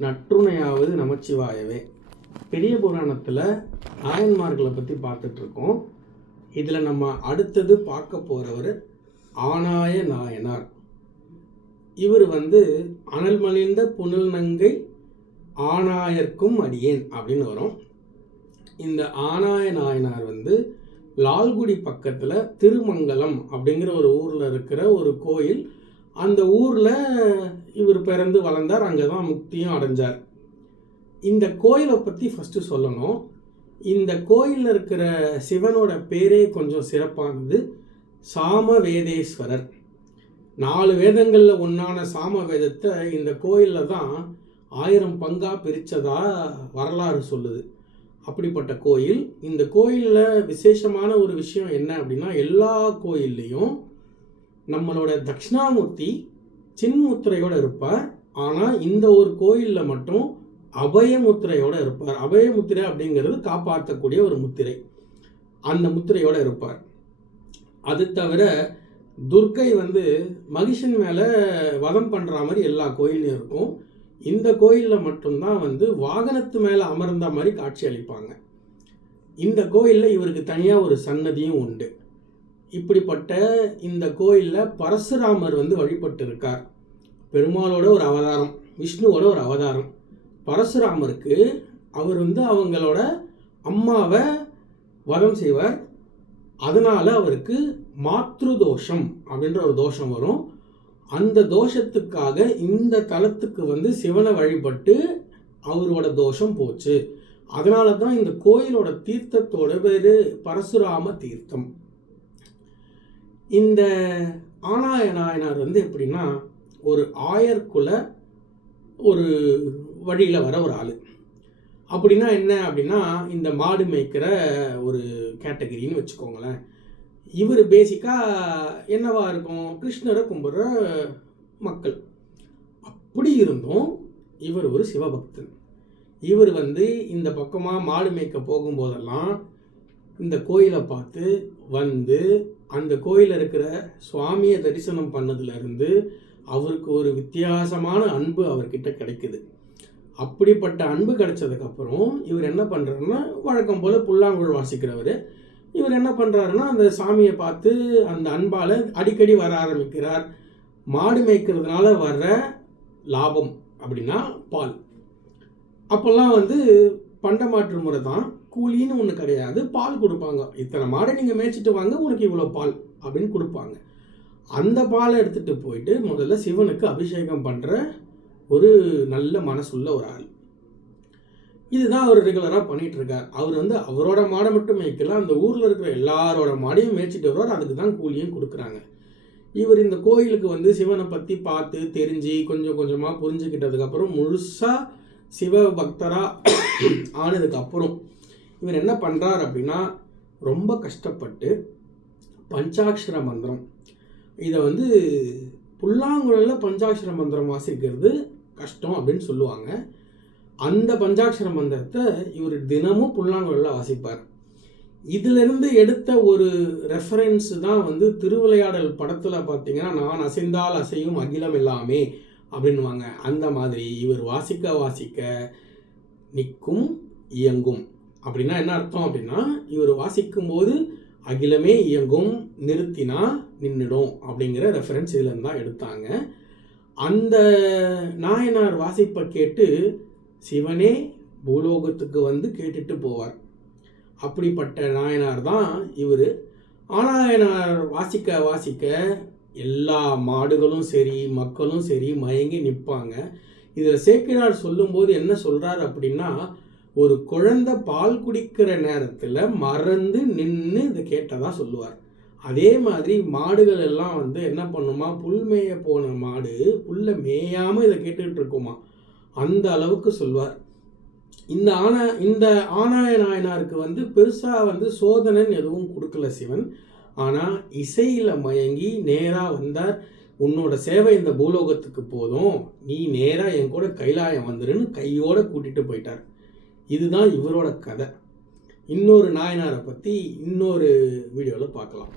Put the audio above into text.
நற்றுணையாவது நமச்சிவாயவே. பெரிய புராணத்தில் நாயன்மார்களை பற்றி பார்த்துட்ருக்கோம். இதில் நம்ம அடுத்தது பார்க்க போகிறவர் ஆனாய நாயனார். இவர் வந்து அனல் மலிந்த புனல் நங்கை ஆனாயர்க்கும் அடியேன் அப்படின்னு வரும். இந்த ஆனாய நாயனார் வந்து லால்குடி பக்கத்தில் திருமங்கலம் அப்படிங்கிற ஒரு ஊரில் இருக்கிற ஒரு கோயில். அந்த ஊரில் இவர் பிறந்து வளர்ந்தார் அங்கே தான் முக்தியும் அடைஞ்சார். இந்த கோயிலை பற்றி ஃபஸ்ட்டு சொல்லணும். இந்த கோயிலில் இருக்கிற சிவனோட பேரே கொஞ்சம் சிறப்பானது சாம வேதேஸ்வரர் நாலு வேதங்களில் ஒன்றான சாம வேதத்தை இந்த கோயிலில் தான் ஆயிரம் பங்காக பிரித்ததா வரலாறு சொல்லுது. அப்படிப்பட்ட கோயில். இந்த கோயிலில் விசேஷமான ஒரு விஷயம் என்ன அப்படின்னா எல்லா கோயில்லையும் நம்மளோட தட்சிணாமூர்த்தி சின்முத்திரையோடு இருப்பார். ஆனால் இந்த ஒரு கோயிலில் மட்டும் அபயமுத்திரையோடு இருப்பார். அபயமுத்திரை அப்படிங்கிறது காப்பாற்றக்கூடிய ஒரு முத்திரை. அந்த முத்திரையோடு இருப்பார். அது தவிர துர்க்கை வந்து மகிஷன் மேலே வதம் பண்ணுற மாதிரி எல்லா கோயிலையும் இருக்கும். இந்த கோயிலில் மட்டும்தான் வந்து வாகனத்து மேலே அமர்ந்த மாதிரி காட்சி அளிப்பாங்க. இந்த கோயிலில் இவருக்கு தனியாக ஒரு சன்னதியும் உண்டு. இப்படிப்பட்ட இந்த கோயிலில் பரசுராமர் வந்து வழிபட்டு இருக்கார் பெருமாளோட ஒரு அவதாரம் விஷ்ணுவோட ஒரு அவதாரம். பரசுராமருக்கு அவர் வந்து அவங்களோட அம்மாவை வதம் செய்வார். அதனால் அவருக்கு மாத்ரு தோஷம் அப்படின்ற ஒரு தோஷம் வரும். அந்த தோஷத்துக்காக இந்த தலத்துக்கு வந்து சிவனை வழிபட்டு அவரோட தோஷம் போச்சு. அதனால தான் இந்த கோயிலோட தீர்த்தத்தோட பேர் பரசுராம தீர்த்தம். இந்த ஆனாய நாயனார் வந்து எப்படின்னா ஒரு ஆயர்குல ஒரு வழியில் வர ஒரு ஆள். அப்படின்னா என்ன அப்படின்னா இந்த மாடு மேய்க்கிற ஒரு கேட்டகரின்னு வச்சுக்கோங்களேன். இவர் பேசிக்காக என்னவா இருக்கும்? கிருஷ்ணரை கும்பிட்ற மக்கள். அப்படி இருந்தும் இவர் ஒரு சிவபக்தன். இவர் வந்து இந்த பக்கமாக மாடு மேய்க்க போகும்போதெல்லாம் இந்த கோயிலை பார்த்து வந்து அந்த கோயிலில் இருக்கிற சுவாமியை தரிசனம் பண்ணதுலேருந்து அவருக்கு ஒரு வித்தியாசமான அன்பு அவர்கிட்ட கிடைக்குது. அப்படிப்பட்ட அன்பு கிடைச்சதுக்கப்புறம் இவர் என்ன பண்ணுறாருன்னா வழக்கம் போல் புல்லாங்குழல் வாசிக்கிறவர். இவர் என்ன பண்ணுறாருன்னா அந்த சாமியை பார்த்து அந்த அன்பால் அடிக்கடி வர ஆரம்பிக்கிறார். மாடு மேய்க்கிறதுனால வர்ற லாபம் அப்படின்னா பால். அப்போல்லாம் வந்து பண்டமாற்று முறை தான். கூலின்னு ஒன்று கிடையாது. பால் கொடுப்பாங்க. இத்தனை மாடை நீங்கள் மேய்ச்சிட்டு வாங்க உனக்கு இவ்வளோ பால் அப்படின்னு கொடுப்பாங்க. அந்த பாலை எடுத்துகிட்டு போயிட்டு முதல்ல சிவனுக்கு அபிஷேகம் பண்ணுற ஒரு நல்ல மனசுள்ள ஒரு ஆள். இதுதான் அவர் ரெகுலராக பண்ணிகிட்ருக்கார் இருக்கார் அவர் வந்து அவரோட மாடை மட்டும் மேய்க்கல அந்த ஊரில் இருக்கிற எல்லாரோட மாடையும் மேய்ச்சிட்டு வருவார். அதுக்கு தான் கூலியும் கொடுக்குறாங்க. இவர் இந்த கோயிலுக்கு வந்து சிவனை பற்றி பார்த்து தெரிஞ்சு கொஞ்சம் கொஞ்சமாக புரிஞ்சுக்கிட்டதுக்கப்புறம் முழுசாக சிவ பக்தராக ஆனதுக்கப்புறம் இவர் என்ன பண்ணுறார் அப்படின்னா ரொம்ப கஷ்டப்பட்டு பஞ்சாட்சர மந்திரம் இதை வந்து புல்லாங்குழலில் பஞ்சாட்சர மந்திரம் வாசிக்கிறது கஷ்டம் அப்படின்னு சொல்லுவாங்க. அந்த பஞ்சாட்சர மந்திரத்தை இவர் தினமும் புல்லாங்குழலில் வாசிப்பார். இதிலிருந்து எடுத்த ஒரு ரெஃபரன்ஸ் தான் வந்து திருவிளையாடல் படத்தில் பார்த்தீங்கன்னா நான் அசைந்தால் அசையும் அகிலம் எல்லாமே அப்படின்வாங்க அந்த மாதிரி இவர் வாசிக்க வாசிக்க நிற்கும் இயங்கும். அப்படின்னா என்ன அர்த்தம் அப்படின்னா இவர் வாசிக்கும்போது அகிலமே இயங்கும் நிறுத்தினா நின்றுடும் அப்படிங்கிற ரெஃபரன்ஸ் இதுலேருந்து தான் எடுத்தாங்க. அந்த நாயனார் வாசிப்பை கேட்டு சிவனே பூலோகத்துக்கு வந்து கேட்டுட்டு போவார். அப்படிப்பட்ட நாயனார் தான் இவர். ஆனாயனார் வாசிக்க வாசிக்க எல்லா மாடுகளும் சரி மக்களும் சரி மயங்கி நிற்பாங்க இதில் சேக்கிரார் சொல்லும்போது என்ன சொல்கிறார் அப்படின்னா ஒரு குழந்தை பால் குடிக்கிற நேரத்தில் மறந்து நின்று இதை கேட்டதாக சொல்லுவார். அதே மாதிரி மாடுகள் எல்லாம் வந்து என்ன பண்ணுமா? புல் மேய போன மாடு புல்லை மேயாமல் இதை கேட்டுக்கிட்டு இருக்குமா? அந்த அளவுக்கு சொல்வார் இந்த ஆன இந்த ஆனாய நாயனாருக்கு வந்து பெருசாக வந்து சோதனைன்னு எதுவும் கொடுக்கல சிவன். ஆனால் இசையில் மயங்கி நேராக வந்தார். உன்னோட சேவை இந்த பூலோகத்துக்கு போதும். நீ நேராக என் கூட கைலாயம் வந்துருன்னு கையோட கூட்டிகிட்டு போயிட்டார். இதுதான் இவரோட கதை. இன்னொரு நாயனாரை பற்றி இன்னொரு வீடியோவில் பார்க்கலாம்.